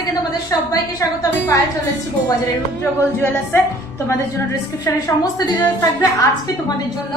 থেকে তোমাদের সবাইকে স্বাগত। আমি পায়ে চলে এসেছি বউবাজারের রুদ্র গোল্ড জুয়েলার্সে। তোমাদের জন্য ডেসক্রিপশনে সমস্ত ডিটেইলস থাকবে। আজকে তোমাদের জন্য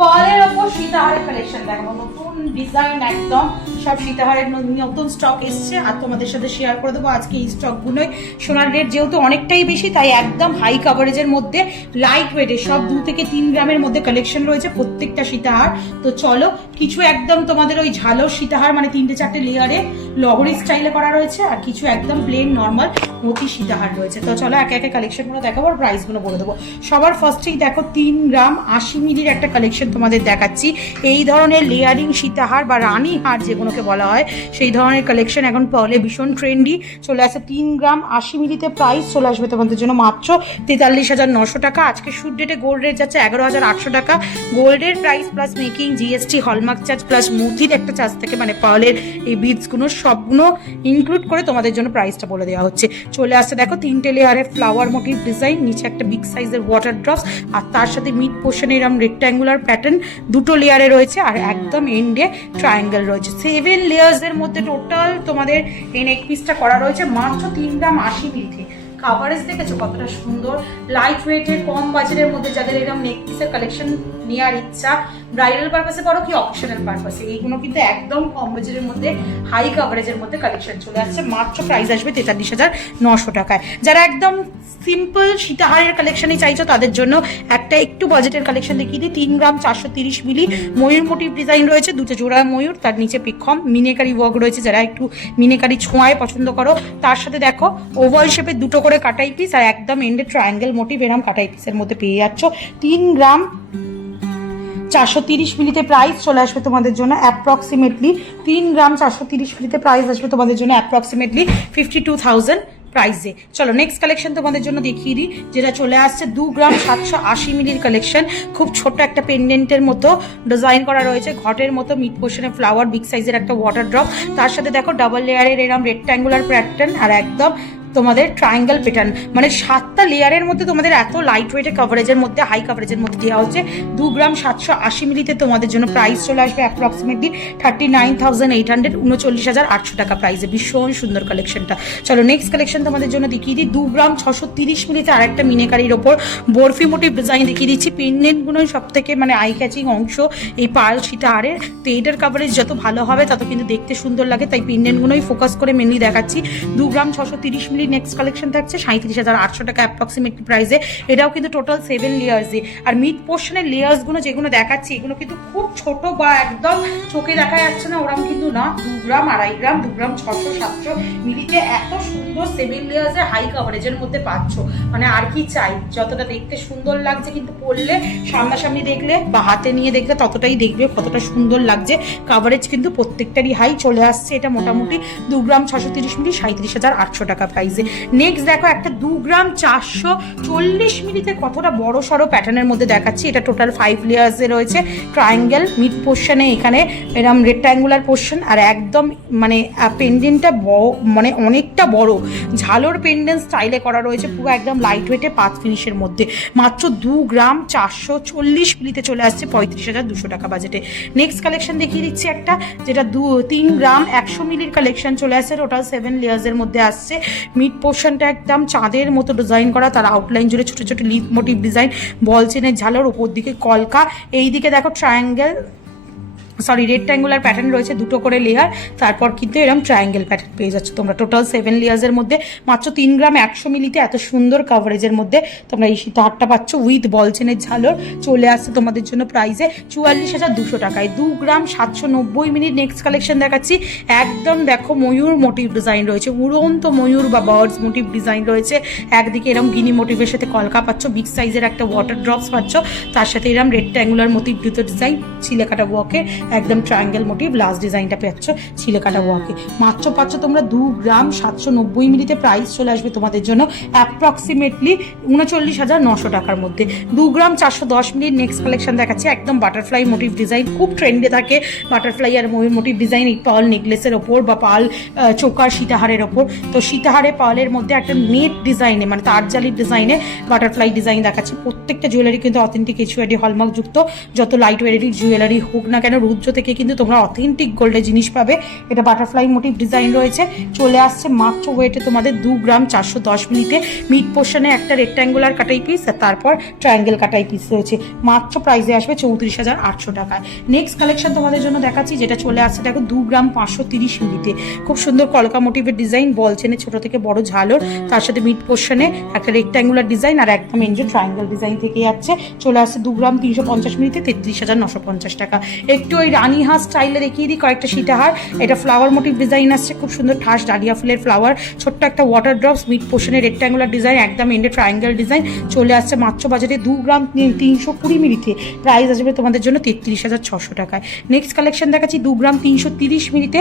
পার্লের ওপর সীতাহারের কালেকশন দেখাবো। নতুন ডিজাইন, একদম সব সীতাহারের নতুন স্টক এসছে আর তোমাদের সাথে শেয়ার করে দেবো আজকে এই স্টকগুলোই। সোনার রেট যেহেতু অনেকটাই বেশি, তাই একদম হাই কাভারেজের মধ্যে লাইট ওয়েটের সব 2 থেকে 3 গ্রামের মধ্যে কালেকশন রয়েছে প্রত্যেকটা সীতাহার। তো চলো, কিছু একদম তোমাদের ওই ঝালর সীতাহার মানে 3-4টে লেয়ারে লহরি স্টাইলে করা রয়েছে, আর কিছু একদম প্লেন নর্মাল মতি সীতাহার রয়েছে। তো চলো একে একে কালেকশনগুলো দেখাবো আর প্রাইসগুলো বলে দেবো। সবার ফার্স্টেই দেখো 3 গ্রাম 80 মিলির একটা কালেকশন তোমাদের দেখাচ্ছি। এই ধরনের লেয়ারিং সীতাহার বা রানী হার যেগুলোকে বলা হয়, সেই ধরনের কালেকশন এখন পার্লে ভীষণ ট্রেন্ডি চলে আসে। 3 গ্রাম 80 মিলিতে প্রাইস চলে আসবে তোমাদের জন্য মাত্র 43,900 টাকা। আজকে শুট ডেটে গোল্ড রেট যাচ্ছে 11,800 টাকা। গোল্ডের price plus making, GST, hallmark charge plus মুথির একটা চার্জ থেকে, মানে পার্লের এই বিডসগুলো সবগুলো ইনক্লুড করে তোমাদের জন্য প্রাইসটা বলে দেওয়া হচ্ছে। চলে আসছে দেখো 3টে লেয়ারের ফ্লাওয়ার মোটিভ ডিজাইন, নিচে একটা বিগ সাইজের ওয়াটার ড্রপস, আর তার সাথে মিড পোর্শনে এরকম রেক্ট্যাঙ্গুলার প্যাটার্ন 2টো লেয়ারে রয়েছে, আর একদম এন্ডে ট্রায়াঙ্গেল রয়েছে। 7 লেয়ার্সের মধ্যে টোটাল তোমাদের এই নেক পিসটা করা রয়েছে মাত্র 3 গ্রাম 80 মিলিতে। কাভারেজ দেখেছো কতটা সুন্দর, লাইট ওয়েটের, কম বাজেটের মধ্যে যাদের এরকম নেক পিসের কালেকশন নেওয়ার ইচ্ছা, ব্রাইডাল পারপাসে করো কি অকেশনাল পারপাসে, এইগুলো কিন্তু একদম কম বাজেটের মধ্যে হাই কাভারেজের মধ্যে কালেকশন চলে আসছে। মাত্র প্রাইস আসবে 43,900 টাকায়। যারা একদম সিম্পল সীতাহারের কালেকশনই চাইছো তাদের জন্য একটা একটু বাজেটের কালেকশন দেখিয়ে দিই। 3 গ্রাম 430 মিলি ময়ূর মোটিভ ডিজাইন রয়েছে, 2টে জোড়া ময়ূর, তার নিচে পেখম মিনেকারি ওয়ার্ক রয়েছে। যারা একটু মিনেকারি ছোঁয়ায় পছন্দ করো, তার সাথে দেখো ওভাল শেপে 2টো করে কাটাই পিস, আর একদম এন্ডে ট্রায়াঙ্গেল মোটিভ এরকম কাটাই পিসের মধ্যে পেয়ে যাচ্ছ। 3 গ্রাম 430 মিলিতে প্রাইস চলে আসবে তোমাদের জন্য অ্যাপ্রক্সিমেটলি 3 গ্রাম 430 মিলিতে প্রাইস আসবে তোমাদের জন্য অ্যাপ্রক্সিমেটলি 52,000 প্রাইসে। চলো নেক্সট কালেকশন তোমাদের জন্য দেখিয়ে দিই, যেটা চলে আসছে 2 গ্রাম 780 মিলির কালেকশন। খুব ছোট একটা পেন্ডেন্টের মতো ডিজাইন করা রয়েছে, ঘটের মতো মিড পোর্শনে ফ্লাওয়ার, বিগ সাইজের একটা ওয়াটার ড্রপ, তার সাথে দেখো ডাবল লেয়ারের এরকম রেক্ট্যাঙ্গুলার প্যাটার্ন, আর একদম তোমাদের ট্রায়াঙ্গেল প্যাটার্ন, মানে 7টা লেয়ারের মধ্যে তোমাদের এত লাইট ওয়েটের কাভারেজের মধ্যে, হাই কাভারেজের মধ্যে দেওয়া হচ্ছে। 2 গ্রাম 780 মিলিতে তোমাদের জন্য প্রাইস চলে আসবে অ্যাপ্রক্সিমেটলি 39,800, 39,800 টাকা প্রাইসে। ভীষণ সুন্দর কালেকশনটা। চলো নেক্সট কালেকশন তোমাদের জন্য দেখিয়ে দিই। 2 গ্রাম 630 মিলিতে আরেকটা মিনেকারির ওপর বরফি মোটিভ ডিজাইন দেখিয়ে দিচ্ছি। পেন্ডেন্টগুলোই সব থেকে মানে আই ক্যাচিং অংশ এই পার্ল সীতাহারের। তো এইটার কাভারেজ যত ভালো হবে তত কিন্তু দেখতে সুন্দর লাগে, তাই পেন্ডেন্টগুলোই ফোকাস করে মেনলি দেখাচ্ছি। 2 গ্রাম 630 মিলি নেক্সট কালেকশন থাকছে 37,800 টাকা অ্যাপ্রক্সিমেটলি প্রাইসে। এটাও কিন্তু টোটাল 7 লেয়ার্সে। আর মিড পোর্শনের লেয়ার্সগুলো যেগুলো দেখাচ্ছি এগুলো কিন্তু খুব ছোট বা একদম চোখে দেখা যাচ্ছে না, ওরকম কিন্তু না। 2 গ্রাম, 2.5 গ্রাম, 2 গ্রাম 600-700 মিলিতে এত সুন্দর 7 লেয়ার্সে হাই কাভারেজের মধ্যে পাচ্ছ, মানে আর কি চাই। যতটা দেখতে সুন্দর লাগছে কিন্তু পরলে, সামনাসামনি দেখলে বা হাতে নিয়ে দেখলে ততটাই দেখবে কতটা সুন্দর লাগছে। কাভারেজ কিন্তু প্রত্যেকটারই হাই চলে আসছে। এটা মোটামুটি 2 গ্রাম 630 মিলি 37,800 টাকা প্রাইসে। নেক্সট দেখো একটা 2 গ্রাম 440 মিলিতে কতটা বড় সড়ো প্যাটার্নের মধ্যে দেখাচ্ছি। এটা টোটাল 5 লেয়ার্সে রয়েছে, ট্রায়াঙ্গেল মিড পোর্শনে এখানে এরম রেক্ট্যাঙ্গুলার পোর্শন, আর একদম মানে পেন্ডেন্টটা মানে অনেকটা বড় ঝালোর পেন্ডেন্ট স্টাইলে করা রয়েছে, পুরো একদম লাইট ওয়েটে পাত ফিনিশের মধ্যে। মাত্র 2 গ্রাম 440 মিলিতে চলে আসছে 35,200 টাকা বাজেটে। নেক্সট কালেকশন দেখিয়ে দিচ্ছি একটা, যেটা 3 গ্রাম 100 মিলির কালেকশন চলে আসছে, টোটাল 7 লেয়ার্সের মধ্যে আসছে। মিড পোর্শনটা একদম চাঁদের মতো ডিজাইন করা, তার আউটলাইন জুড়ে ছোট ছোট লিফ মোটিভ ডিজাইন, বল চেনের ঝালর, ওপর দিকে কলকা, এই দিকে দেখো ট্রায়াঙ্গেল রেক্ট্যাঙ্গুলার প্যাটার্ন রয়েছে, 2টো করে লেয়ার, তারপর কিন্তু এরকম ট্রায়াঙ্গেল প্যাটার্ন পেয়ে যাচ্ছে তোমরা। টোটাল 7 লেয়ার্সের মধ্যে মাত্র 3 গ্রাম 100 মিলিতে এত সুন্দর কাভারেজের মধ্যে তোমরা এই সীতাহারটা পাচ্ছ উইথ বলচেনের ঝালর। চলে আসছে তোমাদের জন্য প্রাইসে 44,200 টাকায়। 2 গ্রাম 790 মিনিট নেক্সট কালেকশন দেখাচ্ছি। একদম দেখো ময়ূর মোটিভ ডিজাইন রয়েছে, উড়ন্ত ময়ূর বা বার্ডস মোটিভ ডিজাইন রয়েছে। একদিকে এরকম গিনি মোটিভের সাথে কলকা পাচ্ছ, বিগ সাইজের একটা ওয়াটার ড্রপস পাচ্ছ, তার সাথে এরকম রেক্ট্যাঙ্গুলার মোটিভ দুটো ডিজাইন, ছিলেকাটা ওয়ার্কে একদম ট্রায়াঙ্গেল মোটিভ, লাস্ট ডিজাইনটা পাচ্ছ ছিলেকাটা ওয়ার্কে। মাত্র পাচ্ছ তোমরা 2 গ্রাম 790 মিলিতে প্রাইস চলে আসবে তোমাদের জন্য অ্যাপ্রক্সিমেটলি 39,900 টাকার মধ্যে। 2 গ্রাম 410 মিলির নেক্সট কালেকশন দেখাচ্ছি। একদম বাটারফ্লাই মোটিভ ডিজাইন, খুব ট্রেন্ডে থাকে বাটারফ্লাই আর ময়ূর মোটিভ ডিজাইন এই পার্ল নেকলেসের ওপর বা পার্ল চোকার সীতাহারের ওপর। তো সীতাহারে পার্লের মধ্যে একটা নেট ডিজাইনে মানে তারজালির ডিজাইনে বাটারফ্লাই ডিজাইন দেখাচ্ছি। প্রত্যেকটা জুয়েলারি কিন্তু অথেন্টিক HUID হলমার্ক যুক্ত, যত লাইট ওয়েটের জুয়েলারি হোক না কেন, রুদ্র সৌন্দর্য থেকে কিন্তু তোমরা অথেন্টিক গোল্ডের জিনিস পাবে। এটা বাটারফ্লাই মোটিভ ডিজাইন রয়েছে, চলে আসছে মাত্র ওয়েটে তোমাদের 2 গ্রাম 410 মিলিতে। মিড পোর্শনে একটা রেক্ট্যাঙ্গুলার কাটাই পিস আর তারপর ট্রায়াঙ্গেল কাটাই পিস রয়েছে। মাত্র প্রাইসে আসবে 34,800 টাকায়। নেক্সট কালেকশন তোমাদের জন্য দেখাচ্ছি, যেটা চলে আসছে দেখো 2 গ্রাম 530 মিলিতে। খুব সুন্দর কলকা মোটিভের ডিজাইন, বল চেনে ছোট থেকে বড় ঝালর, তার সাথে মিড পোর্শনে একটা রেক্ট্যাঙ্গুলার ডিজাইন আর একদম এনজো ট্রায়াঙ্গেল ডিজাইন থেকে যাচ্ছে। চলে আসছে 2 গ্রাম 350 মিলিতে 33,950 টাকা। একটু ওই রানী হার স্টাইলে দেখিয়ে দিই কয়েকটা সীতাহার। এটা ফ্লাওয়ার মোটিভ ডিজাইন আসছে, খুব সুন্দর ঠাস ডালিয়া ফুলের ফ্লাওয়ার, ছোট্ট একটা ওয়াটার ড্রপস, মিড পোর্শনে রেক্ট্যাঙ্গুলার ডিজাইন, একদম এন্ডে ট্রায়াঙ্গেল ডিজাইন। চলে আসছে মাত্র বাজারে 2 গ্রাম 320 মিলিতে। প্রাইস আসবে তোমাদের জন্য 33,600 টাকায়। নেক্সট কালেকশন দেখাচ্ছি 2 গ্রাম 330 মিলিতে।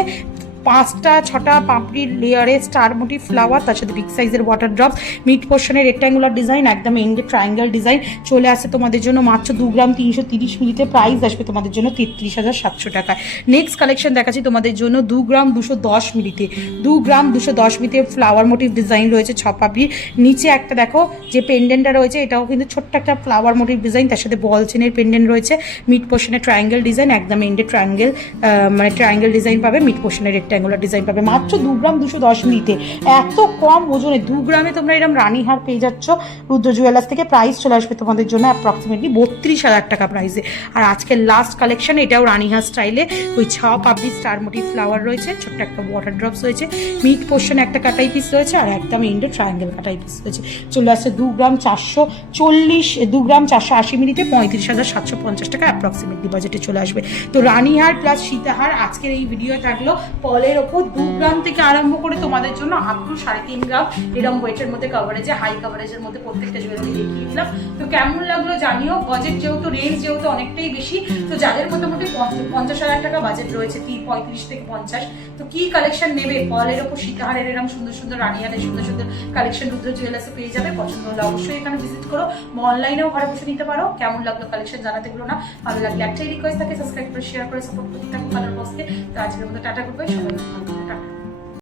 5টা 6টা পাপড়ির লেয়ারে স্টার মোটিভ ফ্লাওয়ার, তার সাথে বিগ সাইজের ওয়াটার ড্রপস, মিড পোর্শনের রেক্ট্যাঙ্গুলার ডিজাইন, একদম এন্ডে ট্রায়াঙ্গেল ডিজাইন। চলে আসছে তোমাদের জন্য মাত্র 2 গ্রাম 330 মিলিতে। প্রাইস আসবে তোমাদের জন্য 33,700 টাকায়। নেক্সট কালেকশন দেখাচ্ছি তোমাদের জন্য 2 গ্রাম 210 মিলিতে। 2 গ্রাম 210 মিলিতে ফ্লাওয়ার মোটিভ ডিজাইন রয়েছে 6 পাপড়ির। নিচে একটা দেখো যে পেন্ডেন্টটা রয়েছে, এটাও কিন্তু ছোট্ট একটা ফ্লাওয়ার মোটিভ ডিজাইন, তার সাথে বল চেনের পেন্ডেন্ট রয়েছে, মিড পোর্শনে ট্রায়াঙ্গেল ডিজাইন, একদম এন্ডে ট্রায়াঙ্গেল মানে ট্রায়াঙ্গেল ডিজাইন পাবে, মিড পোর্শনের রেক্ট্যাঙ্গুলার ডিজাইন পাবে। মাত্র 2 গ্রাম 210 মিলিতে। এত কম ওজনে 2 গ্রামে তোমরা এরকম রানীহার পেয়ে যাচ্ছ রুদ্র জুয়েলার্স থেকে। প্রাইস চলে আসবে তোমাদের জন্য অ্যাপ্রক্সিমেটলি 32,000 টাকা প্রাইসে। আর আজকের লাস্ট কালেকশন, এটাও রানীহার স্টাইলে, ওই 6 পাপড়ি স্টার মোটিভ ফ্লাওয়ার রয়েছে, ছোট্ট একটা ওয়াটার ড্রপস রয়েছে, মিড পোর্শনে একটা কাটাই পিস রয়েছে আর একদম ইন্ডো ট্রায়াঙ্গেল কাটাই পিস রয়েছে। চলে আসছে 2 গ্রাম 480 মিলিতে 35,750 টাকা অ্যাপ্রক্সিমেটলি বাজেটে চলে আসবে। তো রানীহার প্লাস সীতাহার আজকের এই ভিডিও থাকলো পলের ওপর 2 গ্রাম থেকে আরম্ভ করে তোমাদের জন্য আপ টু 3.5 গ্রাম এরকম ওয়েটের মধ্যে কভারেজে, হাই কভারেজের মধ্যে প্রত্যেকটা জুয়েলারি দেখিয়ে দিলাম। তো কেমন লাগলো জানিও। বাজেট যেহেতু রেঞ্জ যেহেতু অনেকটাই বেশি, তো যাদের মোটামুটি 50,000 টাকা বাজেট রয়েছে 35 থেকে 50, তো কি কালেকশন নেবে? পলের ওপর সীতাহারের এরকম সুন্দর সুন্দর রানীহারের সুন্দর সুন্দর কালেকশন রুদ্র জুয়েলার্সে পেয়ে যাবে। পছন্দ হলে অবশ্যই এখানে ভিজিট করো, অনলাইনেও ঘরে বসে নিতে পারো। কেমন লাগলো কালেকশন জানাতে ভুলো না। ভালো লাগলে একটাই রিকোয়েস্ট থাকে, সাবস্ক্রাইব করে শেয়ার করে সাপোর্ট করতে থাকো কালার বসকে। তো আজকের মতো টাটা করবে সবাই। টাটা।